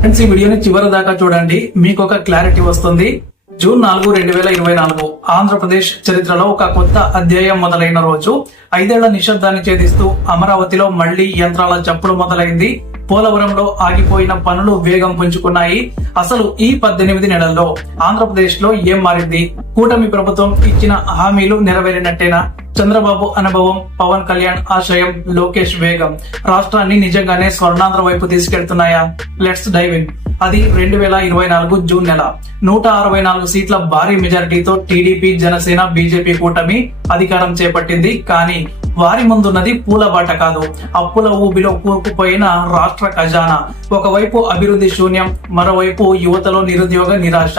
Friends, ఈ వీడియోని చివరి దాకా చూడండి, మీకు ఒక క్లారిటీ వస్తుంది. జూన్ 4, 2024 ఆంధ్రప్రదేశ్ చరిత్రలో ఒక కొత్త అధ్యాయం మొదలైన రోజు. 5 ఏళ్ల నిశ్శబ్దాన్ని ఛేదిస్తూ అమరావతిలో మళ్లీ యంత్రాల చప్పుడు మొదలైంది. పోలవరంలో ఆగిపోయిన పనులు వేగం పుంజుకున్నాయి. అసలు ఈ 18 నెలల్లో ఆంధ్రప్రదేశ్ లో ఏం మారింది? కూటమి ప్రభుత్వం ఇచ్చిన హామీలు నెరవేరినట్టేనా? చంద్రబాబు అనుభవం, పవన్ కళ్యాణ్ ఆశయం, లోకేష్ వేగం రాష్ట్రాన్ని నిజంగానే స్వర్ణాంధ్ర వైపు తీసుకెళ్తున్నాయా? Let's dive in. అది 2024 జూన్ నెల. 164 సీట్ల భారీ మెజారిటీతో టీడీపీ, జనసేన, బీజేపీ కూటమి అధికారం చేపట్టింది. కానీ వారి ముందున్నది పూలబాట కాదు, అప్పుల ఊబిలో కూరుకుపోయిన రాష్ట్ర ఖజానా. ఒకవైపు అభివృద్ధి శూన్యం, మరోవైపు యువతలో నిరుద్యోగ నిరాశ.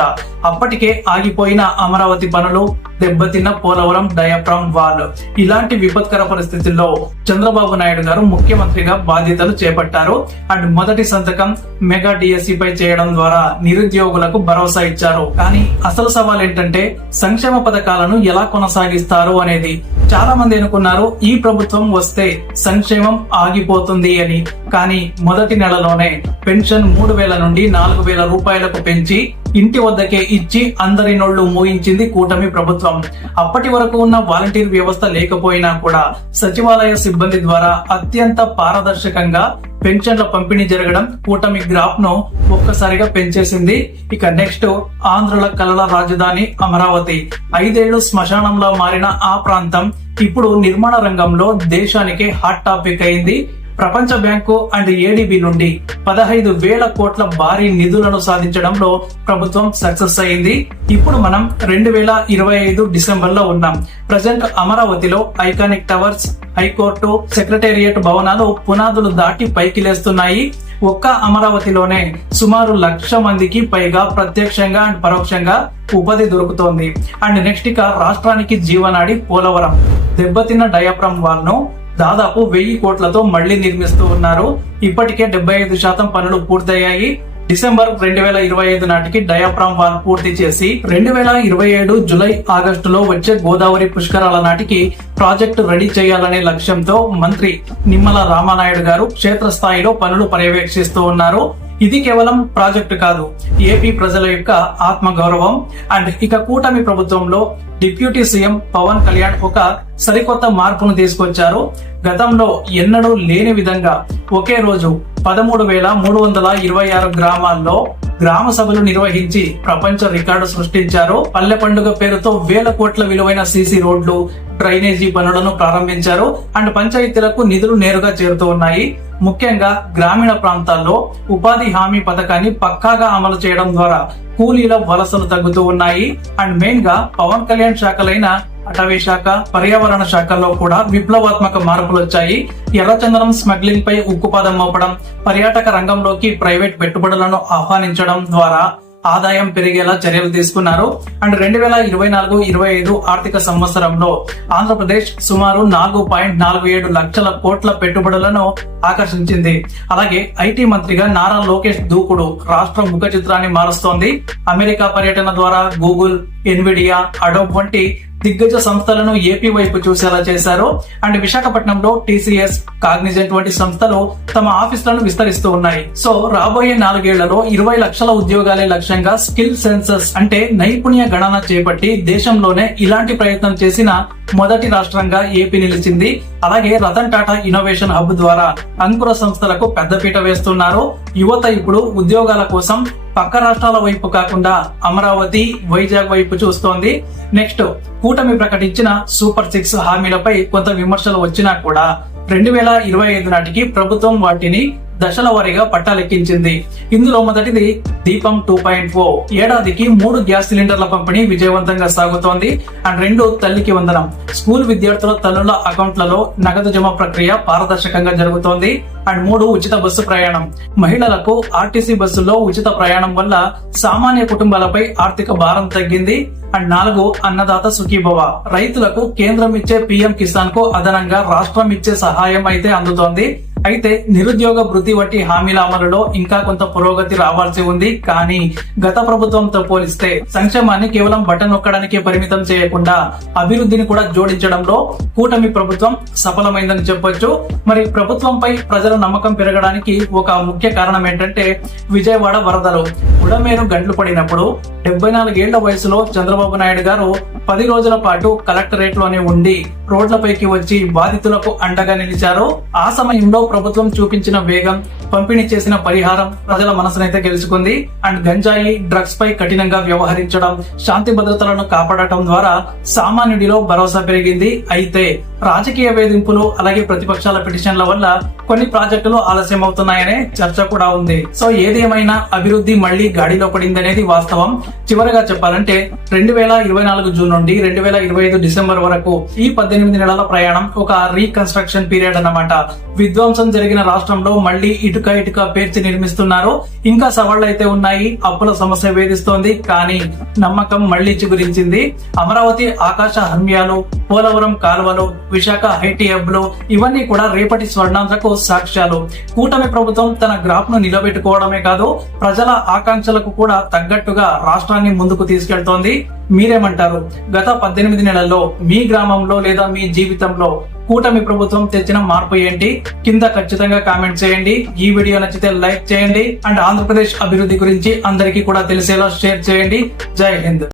అప్పటికే ఆగిపోయిన అమరావతి పనులు, దెబ్బతిన్న పోలవరం డయాఫ్రామ్ వాల్. ఇలాంటి విపత్కర పరిస్థితుల్లో చంద్రబాబు నాయుడు గారు ముఖ్యమంత్రిగా బాధ్యతలు చేపట్టారు. అండ్ మొదటి సంతకం మెగా డిఎస్సి పై చేయడం ద్వారా నిరుద్యోగులకు భరోసా ఇచ్చారు. కానీ అసలు సవాల్ ఏంటంటే సంక్షేమ పథకాలను ఎలా కొనసాగిస్తారు అనేది. చాలా మంది అనుకున్నారు ఈ ప్రభుత్వం వస్తే సంక్షేమం ఆగిపోతుంది అని. కానీ మొదటి నెలలోనే పెన్షన్ 3,000 నుండి 4,000 రూపాయలకు పెంచి ఇంటి వద్దకే ఇచ్చి అందరి నోళ్లు మూయించింది కూటమి ప్రభుత్వం. అప్పటి వరకు ఉన్న వాలంటీర్ వ్యవస్థ లేకపోయినా కూడా సచివాలయ సిబ్బంది ద్వారా అత్యంత పారదర్శకంగా పెన్షన్ల పంపిణీ జరగడం కూటమి గ్రాఫ్ ను ఒక్కసారిగా పెంచేసింది. ఇక నెక్స్ట్, ఆంధ్రుల కలల రాజధాని అమరావతి. 5 ఏళ్లు శ్మశానంలో మారిన ఆ ప్రాంతం ఇప్పుడు నిర్మాణ రంగంలో దేశానికి హాట్ టాపిక్ అయింది. ప్రపంచ బ్యాంకు అండ్ ఏడీబీ నుండి 15,000 కోట్ల భారీ నిధులను సాధించడంలో ప్రభుత్వం సక్సెస్ అయింది. ఇప్పుడు మనం 2025 డిసెంబర్ లో ఉన్నాం. ప్రజెంట్ అమరావతిలో ఐకానిక్ టవర్స్, హైకోర్టు, సెక్రటేరియట్ భవనాలు పునాదులు దాటి పైకి లేస్తున్నాయి. ఒక్క అమరావతిలోనే సుమారు 1,00,000 మందికి పైగా ప్రత్యక్షంగా అండ్ పరోక్షంగా ఉపాధి దొరుకుతోంది. అండ్ నెక్స్ట్ ఇక రాష్ట్రానికి జీవనాడి పోలవరం. దెబ్బతిన్న డయాఫ్రామ్ వాల్ ను దాదాపు 1,000 కోట్లతో మళ్లీ నిర్మిస్తూ ఉన్నారు. ఇప్పటికే 75% పనులు పూర్తయ్యాయి. డిసెంబర్ 2025 నాటికి డయాఫ్రామ్ వాల్ పూర్తి చేసి 2027 జూలై, ఆగస్టులో వచ్చే గోదావరి పుష్కరాల నాటికి ప్రాజెక్టు రెడీ చేయాలనే లక్ష్యంతో మంత్రి నిమ్మల రామానాయుడు గారు క్షేత్రస్థాయిలో పనులు పర్యవేక్షిస్తూ ఉన్నారు. ఇది కేవలం ప్రాజెక్టు కాదు, ఏపీ ప్రజల యొక్క ఆత్మ గౌరవం. అండ్ ఇక కూటమి ప్రభుత్వంలో డిప్యూటీ సీఎం పవన్ కళ్యాణ్ ఒక సరికొత్త మార్పును తీసుకొచ్చారు. గతంలో ఎన్నడూ లేని విధంగా ఒకే రోజు 13,326 గ్రామాల్లో గ్రామ సభలు నిర్వహించి ప్రపంచ రికార్డు సృష్టించారు. పల్లె పండుగ పేరుతో 1,000 కోట్ల విలువైన సీసీ రోడ్లు, డ్రైనేజీ పనులను ప్రారంభించారు. అండ్ పంచాయతీలకు నిధులు నేరుగా చేరుతూ ఉన్నాయి. ముఖ్యంగా గ్రామీణ ప్రాంతాల్లో ఉపాధి హామీ పథకాన్ని పక్కాగా అమలు చేయడం ద్వారా కూలీల వలసలు తగ్గుతూ ఉన్నాయి. అండ్ మెయిన్ గా పవన్ కళ్యాణ్ శాఖలైన అటవీ శాఖ, పర్యావరణ శాఖల్లో కూడా విప్లవాత్మక మార్పులు వచ్చాయి. ఎర్రచందనం స్మగ్లింగ్ పై ఉక్కుపాదం మోపడం, పర్యాటక రంగంలోకి ప్రైవేట్ పెట్టుబడులను ఆహ్వానించడం ద్వారా ఆదాయం పెరిగేలా చర్యలు తీసుకున్నారు. అండ్ 2024-25 ఆర్థిక సంవత్సరంలో ఆంధ్రప్రదేశ్ సుమారు 4.47 లక్షల కోట్ల పెట్టుబడులను ఆకర్షించింది. అలాగే ఐటీ మంత్రిగా నారా లోకేష్ దూకుడు రాష్ట్ర ముఖ చిత్రాన్ని మారుస్తోంది. అమెరికా పర్యటన ద్వారా గూగుల్, ఎన్విడియా, అడోబ్ వంటి దిగ్గజ సంస్థలను ఏపీ వైపు చూసేలా చేశారు. అండ్ విశాఖపట్నంలో టీసీఎస్, కాగ్నిజెంట్ వంటి సంస్థలు తమ ఆఫీసులను విస్తరిస్తూ ఉన్నాయి. సో రాబోయే 4 ఏళ్లలో 20 లక్షల ఉద్యోగాలే లక్ష్యంగా స్కిల్ సెన్సస్ అంటే నైపుణ్య గణన చేపట్టి దేశంలోనే ఇలాంటి ప్రయత్నం చేసిన మొదటి రాష్ట్రంగా ఏపీ నిలిచింది. అలాగే రతన్ టాటా ఇన్నోవేషన్ హబ్ ద్వారా అంకుర సంస్థలకు పెద్దపీట వేస్తున్నారు. యువత ఇప్పుడు ఉద్యోగాల కోసం పక్క రాష్ట్రాల వైపు కాకుండా అమరావతి, వైజాగ్ వైపు చూస్తోంది. నెక్స్ట్, కూటమి ప్రకటించిన సూపర్ 6 హామీలపై కొంత విమర్శలు వచ్చినా కూడా 2025 నాటికి ప్రభుత్వం వాటిని దశల వారీగా పట్టాలెక్కించింది. ఇందులో మొదటిది దీపం 2.0. ఏడాదికి 3 గ్యాస్ సిలిండర్ల పంపిణీ విజయవంతంగా సాగుతోంది. అండ్ 2 తల్లికి వందనం. స్కూల్ విద్యార్థుల తల్లుల అకౌంట్లలో నగదు జమ ప్రక్రియ పారదర్శకంగా జరుగుతోంది. అండ్ 3 ఉచిత బస్సు ప్రయాణం. మహిళలకు ఆర్టీసీ బస్సుల్లో ఉచిత ప్రయాణం వల్ల సామాన్య కుటుంబాలపై ఆర్థిక భారం తగ్గింది. అండ్ 4 అన్నదాత సుఖీభవ. రైతులకు కేంద్రం ఇచ్చే పీఎం కిసాన్ కు అదనంగా రాష్ట్రం ఇచ్చే సహాయం అయితే అందుతోంది. అయితే నిరుద్యోగ భృతి వంటి హామీల అమలులో ఇంకా కొంత పురోగతి రావాల్సి ఉంది. కానీ గత ప్రభుత్వంతో పోలిస్తే సంక్షేమాన్ని కేవలం బటన్ నొక్కడానికి పరిమితం చేయకుండా అభివృద్ధిని కూడా జోడించడంలో కూటమి ప్రభుత్వం సఫలమైందని చెప్పొచ్చు. మరి ప్రభుత్వంపై ప్రజల నమ్మకం పెరగడానికి ఒక ముఖ్య కారణం ఏంటంటే విజయవాడ వరదలు. ఉడమేరు గంటలు పడినప్పుడు 74 ఏళ్ల వయసులో చంద్రబాబు నాయుడు గారు 10 రోజుల పాటు కలెక్టరేట్ లోనే ఉండి రోడ్లపైకి వచ్చి బాధితులకు అండగా నిలిచారు. ఆ సమయంలో ప్రభుత్వం చూపించిన వేగం, పంపిణీ చేసిన పరిహారం ప్రజల మనసునైతే గెలుచుకుంది. అండ్ గంజాయి, డ్రగ్స్ పై కఠినంగా వ్యవహరించడం, శాంతి భద్రతలను కాపాడటం ద్వారా సామాన్యుడిలో భరోసా పెరిగింది. అయితే రాజకీయ వేధింపులు అలాగే ప్రతిపక్షాల పిటిషన్ల వల్ల కొన్ని ప్రాజెక్టులు ఆలస్యం అవుతున్నాయనే చర్చ కూడా ఉంది. సో ఏది ఏమైనా అభివృద్ధి మళ్లీ గాడిలో పడింది అనేది వాస్తవం. చివరగా చెప్పాలంటే 2024 జూన్ నుండి 2025 డిసెంబర్ వరకు ఈ 18 నెలల ప్రయాణం ఒక రీకన్స్ట్రక్షన్ పీరియడ్ అన్నమాట. విధ్వంసం జరిగిన రాష్ట్రంలో మళ్లీ ఇటుక పేర్చి నిర్మిస్తున్నారు. ఇంకా సవాళ్లు అయితే ఉన్నాయి. అప్పుల సమస్య వేధిస్తోంది. కానీ నమ్మకం మళ్లీ చిగురించింది. అమరావతి ఆకాశ హర్మ్యాలు, పోలవరం కాలువలు, విశాఖ ఐటీ హబ్లు ఇవన్నీ కూడా రేపటి స్వర్ణాంధ్రకు సాక్ష్యాలు. కూటమి ప్రభుత్వం తన గ్రాఫ్ ను నిలబెట్టుకోవడమే కాదు, ప్రజల ఆకాంక్షలకు కూడా తగ్గట్టుగా రాష్ట్రాన్ని ముందుకు తీసుకెళ్తోంది. మీరేమంటారు? గత 18 నెలల్లో మీ గ్రామంలో లేదా మీ జీవితంలో కూటమి ప్రభుత్వం తెచ్చిన మార్పు ఏంటి? కింద ఖచ్చితంగా కామెంట్ చేయండి. ఈ వీడియో నచ్చితే లైక్ చేయండి. అండ్ ఆంధ్రప్రదేశ్ అభివృద్ధి గురించి అందరికీ కూడా తెలిసేలా షేర్ చేయండి. జై హింద్.